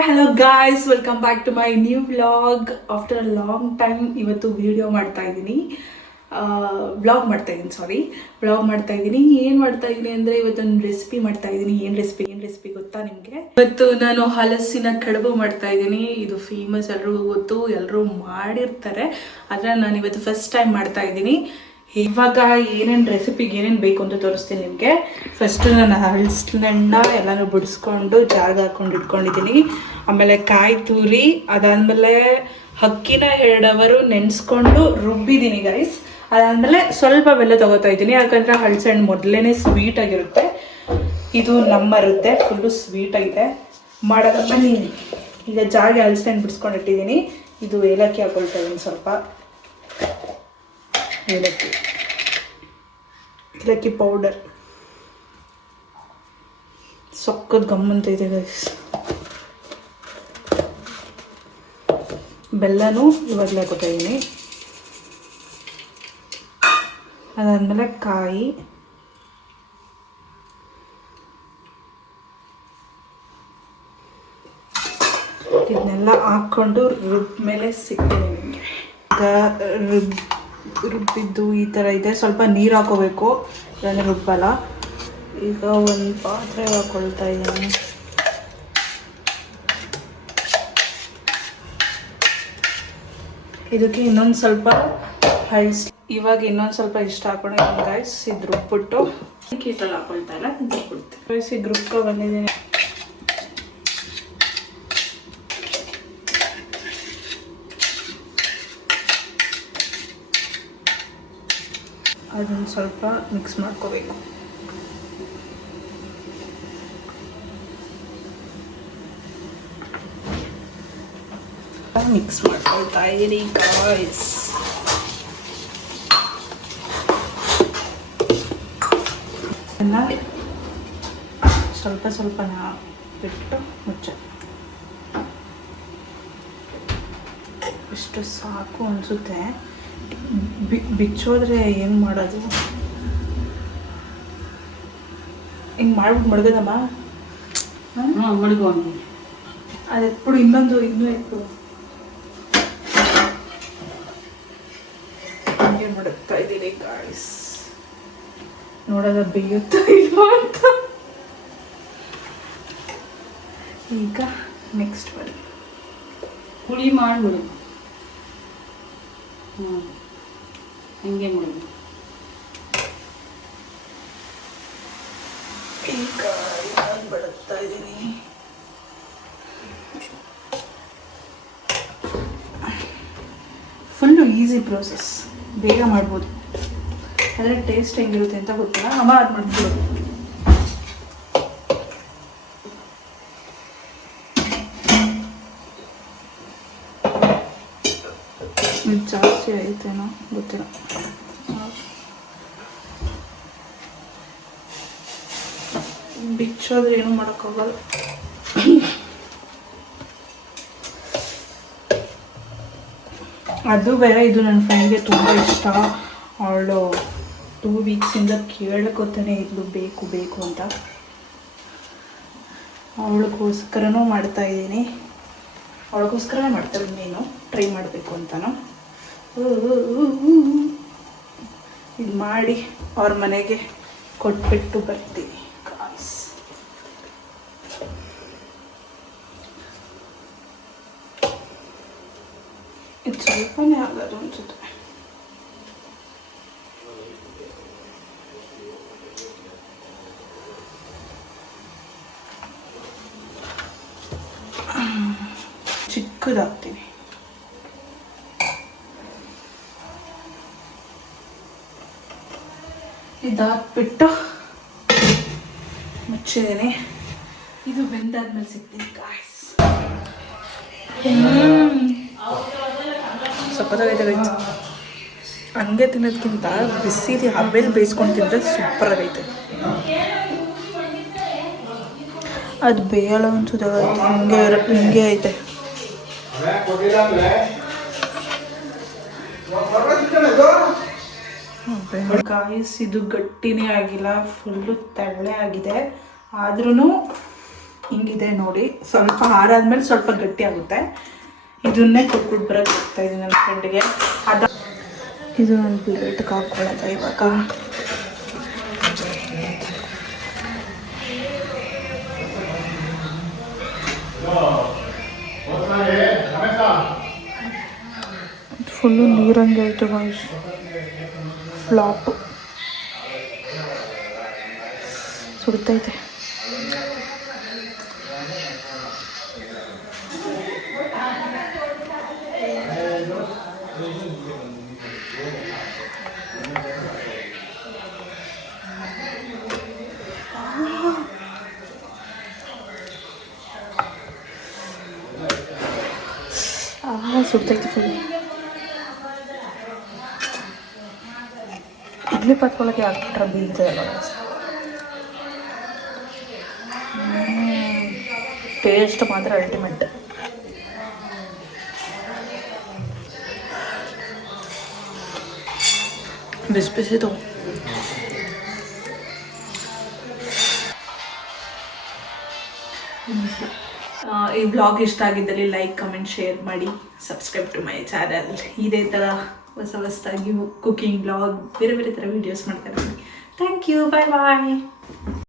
Hi hello guys, welcome back to my new vlog. After a long time ಇವತ್ತು video ಮಾಡ್ತಾ ಇದ್ದೀನಿ, vlog ಮಾಡ್ತಾ ಇದ್ದೀನಿ. ಏನು ಮಾಡ್ತಾ ಇದ್ದೀನಿ ಅಂದರೆ ಇವತ್ತೊಂದು ರೆಸಿಪಿ ಮಾಡ್ತಾ ಇದ್ದೀನಿ. ಏನು ರೆಸಿಪಿ ಗೊತ್ತಾ ನಿಮಗೆ? ಇವತ್ತು ನಾನು ಹಲಸಿನ ಕಡುಬು ಮಾಡ್ತಾ ಇದ್ದೀನಿ. ಇದು ಫೇಮಸ್, ಎಲ್ರಿಗೂ ಗೊತ್ತು, ಎಲ್ಲರೂ ಮಾಡಿರ್ತಾರೆ. ಆದರೆ ನಾನು ಇವತ್ತು ಫಸ್ಟ್ ಟೈಮ್ ಮಾಡ್ತಾ ಇದ್ದೀನಿ. ಇವಾಗ ಏನೇನು ರೆಸಿಪಿಗೆ ಏನೇನು ಬೇಕು ಅಂತ ತೋರಿಸ್ತೀನಿ ನಿಮಗೆ. ಫಸ್ಟು ನಾನು ಹಲಸಿನಣ್ಣ ಎಲ್ಲನೂ ಬಿಡಿಸ್ಕೊಂಡು ಜಾರ್ಗೆ ಹಾಕೊಂಡು ಇಟ್ಕೊಂಡಿದ್ದೀನಿ. ಆಮೇಲೆ ಕಾಯಿ ತುರಿ, ಅದಾದಮೇಲೆ ಅಕ್ಕಿನ 2 ಅವರ್ ನೆನೆಸ್ಕೊಂಡು ರುಬ್ಬಿದ್ದೀನಿ ಗೈಸ್. ಅದಾದಮೇಲೆ ಸ್ವಲ್ಪ ಬೆಲ್ಲ ತೊಗೋತಾ ಇದ್ದೀನಿ, ಯಾಕಂದರೆ ಹಲಸಿನಣ್ಣು ಮೊದಲೇ ಸ್ವೀಟಾಗಿರುತ್ತೆ. ಇದು ನಮ್ಮರುತ್ತೆ, ಫುಲ್ಲು ಸ್ವೀಟಾಗಿದೆ. ಮಾಡೋದ ಬನ್ನಿ. ಈಗ ಜಾರ್ಗೆ ಹಲಸಿನಣ್ಣು ಬಿಡಿಸ್ಕೊಂಡಿಟ್ಟಿದ್ದೀನಿ. ಇದು ಏಲಕ್ಕಿ ಹಾಕೊಳ್ತಾ ಇದ್ದೀನಿ, ಸ್ವಲ್ಪ ಏಲಕ್ಕಿ ಪೌಡರ್. ಸಕ್ಕತ್ ಗಮ್ಮಂತ ಇದೆ ಗೈಸ್. ಬೆಲ್ಲನೂ ಇವಾಗಲೇ ಹಾಕೋತಾ ಇದ್ದೀನಿ. ಅದಾದಮೇಲೆ ಕಾಯಿ, ಇದನ್ನೆಲ್ಲ ಹಾಕ್ಕೊಂಡು ಮೇಲೆ ಸಿಗ್ತೀನಿ ನಿಮಗೆ. ರುಬ್ಬಿದ್ದು ಈ ಥರ ಇದೆ. ಸ್ವಲ್ಪ ನೀರು ಹಾಕೋಬೇಕು, ಇದನ್ನು ರುಬ್ಬಲ್ಲ. ಈಗ ಒಂದು ಪಾತ್ರೆ ಹಾಕೊಳ್ತಾ ಇದ್ದೀನಿ. ಇದಕ್ಕೆ ಇನ್ನೊಂದು ಸ್ವಲ್ಪ ಇವಾಗ ಇನ್ನೊಂದು ಸ್ವಲ್ಪ ಇಷ್ಟ ಹಾಕೊಂಡಿದ್ದೀನಿ ಗೈಸ್. ಇದು ರುಬ್ಬಿಟ್ಟು ಕೀಟಲ್ಲಿ ಹಾಕೊಳ್ತಾ ಇಲ್ಲ, ರುಬ್ಬಿಡ್ತೀನಿ ಗೈಸ್. ಈಗ ರುಬ್ಕೊ ಬಂದಿದ್ದೀನಿ. ಅದನ್ನು ಸ್ವಲ್ಪ ಮಿಕ್ಸ್ ಮಾಡ್ಕೋಬೇಕು. ಮಿಕ್ಸ್ ಮಾಡ್ಕೊಳ್ತಾ ಇರಿ ಗಾಯ್ಸ್. ಸ್ವಲ್ಪ ಬಿಟ್ಟು ಮುಚ್ಚ. ಇಷ್ಟು ಸಾಕು ಅನಿಸುತ್ತೆ. ಬಿಚ್ಚೋದ್ರೆ ಏನು ಮಾಡೋದು? ಹಿಂಗೆ ಮಾಡ್ಬಿಟ್ಟು ಮಡ್ಗದಮ್ಮ. ಮಡ್ಕೊಂಡು ಅದು ಎತ್ಬಿಡು, ಇನ್ನೂ ಎತ್ಬಿಡು. ಹಂಗೆ ಮಡಗ್ತಾ ಇದ್ದೀನಿ ಗಾಯ್ಸ್. ನೋಡೋದ ಬೇಯುತ್ತಾ ಇಲ್ವಾ ಅಂತ. ಈಗ ನೆಕ್ಸ್ಟ್ ಬನ್ನಿ, ಹುಳಿ ಮಾಡಿಬಿಡು. ಹಂಗೆ ಮಾಡಿ. ಈಗ ಬಡಗ್ತಾ ಇದ್ದೀನಿ. ಫುಲ್ಲು ಈಸಿ ಪ್ರೋಸೆಸ್, ಬೇಗ ಮಾಡ್ಬೋದು. ಆದರೆ ಟೇಸ್ಟ್ ಹೆಂಗಿರುತ್ತೆ ಅಂತ ಗೊತ್ತಿಲ್ಲ. ಅಮ್ಮ ಅದು ಮಾಡ್ಬಿಡೋದು. ಜಾಸ್ತಿ ಆಯ್ತೇನೋ ಗೊತ್ತಿಲ್ಲ. ಬಿಚ್ಚೋದ್ರೆ ಏನೂ ಮಾಡೋಕ್ಕಾಗಲ್ಲ. ಅದು ಬೇರೆ. ಇದು ನನ್ನ ಫ್ರೆಂಡ್ಗೆ ತುಂಬ ಇಷ್ಟ. ಅವಳು 2 ವೀಕ್ಸಿಂದ ಕೇಳ್ಕೊತಾನೆ ಇದ್ಲು ಬೇಕು ಅಂತ. ಅವಳಿಗೋಸ್ಕರನೂ ಮಾಡ್ತಾಯಿದ್ದೀನಿ. ಅವಳಿಗೋಸ್ಕರನೇ ಮಾಡ್ತಾಯಿದ್ದೀನಿ. ನೀನು ಟ್ರೈ ಮಾಡಬೇಕು ಅಂತನೂ ಇದು ಮಾಡಿ ಅವ್ರ ಮನೆಗೆ ಕೊಟ್ಬಿಟ್ಟು ಬರ್ತೀನಿ ಗಾಯ್ಸ್. ಇದು ಸ್ವಲ್ಪನೇ ಆಗೋದು ಅನ್ಸುತ್ತೆ. ಚಿಕ್ಕದಾಗ್ತೀನಿ. ಇದಾಕ್ಬಿಟ್ಟು ಮುಚ್ಚಿದ್ದೀನಿ. ಇದು ಬೆಂದಾದ್ಮೇಲೆ ಸಿಗ್ತೀನಿ ಗಾಯ್ಸ್. ಸಕ್ಕತ್ತಾಗೈತೆ. ಹಂಗೆ ತಿನ್ನೋದಕ್ಕಿಂತ ಬಿಸಿಲಿ ಹಬೆಲಿ ಬೇಯಿಸ್ಕೊಂಡು ತಿಂದರೆ ಸೂಪರ್ ಆಗೈತೆ. ಅದು ಬೇಯಲ್ಲ ಅನ್ಸುತ್ತೆ, ಹಿಂಗೆ ಐತೆ. ಕಾಯಿಸ್ ಇದು ಗಟ್ಟಿನೇ ಆಗಿಲ್ಲ, ಫುಲ್ಲು ತೆಳ್ಳೆ ಆಗಿದೆ. ಆದ್ರೂ ಹಿಂಗಿದೆ ನೋಡಿ. ಸ್ವಲ್ಪ ಆರಾದ್ಮೇಲೆ ಸ್ವಲ್ಪ ಗಟ್ಟಿ ಆಗುತ್ತೆ. ಇದನ್ನೇ ಕೊಟ್ಬಿಟ್ಟು ಬರೋಕ್ಕೆ ಹೋಗ್ತಾ ಇದ್ದೀನಿ ನನ್ನ ಫ್ರೆಂಡ್ಗೆ. ಇದು ನನ್ನ ಪ್ಲೇಟ್ಗೆ ಹಾಕ್ಕೊಳ್ಳೋದ ಇವಾಗ. ಫುಲ್ಲು ನೀರಂಗೆ ಆಯಿತು ಗಾಯ್ಸ್. ಫ್ಲಾಪು ಸುಡ್ತೈತೆ. ಸುಡ್ತೈತೆ ಫುಲ್. ಇಡ್ಲಿ ಪಾತ್ರೆಯೊಳಗೆ ಹಾಕ್ಬಿಟ್ರೆ ಬೀಳ್ತದಲ್ಲ. ಟೇಸ್ಟ್ ಮಾತ್ರ ಅಲ್ಟಿಮೇಟ್. ಬಿಸಿ ಬಿಸಿದು. ಈ ಬ್ಲಾಗ್ ಇಷ್ಟ ಆಗಿದ್ದಲ್ಲಿ ಲೈಕ್, ಕಮೆಂಟ್, ಶೇರ್ ಮಾಡಿ. Subscribe to my channel. ಇದೇ ಥರ ಹೊಸದಾಗಿ ಕುಕಿಂಗ್ ಬ್ಲಾಗ್ ಬೇರೆ ಬೇರೆ ಥರ ವೀಡಿಯೋಸ್ ಮಾಡ್ತಾ ಇದ್ದೀನಿ. Thank you. Bye bye.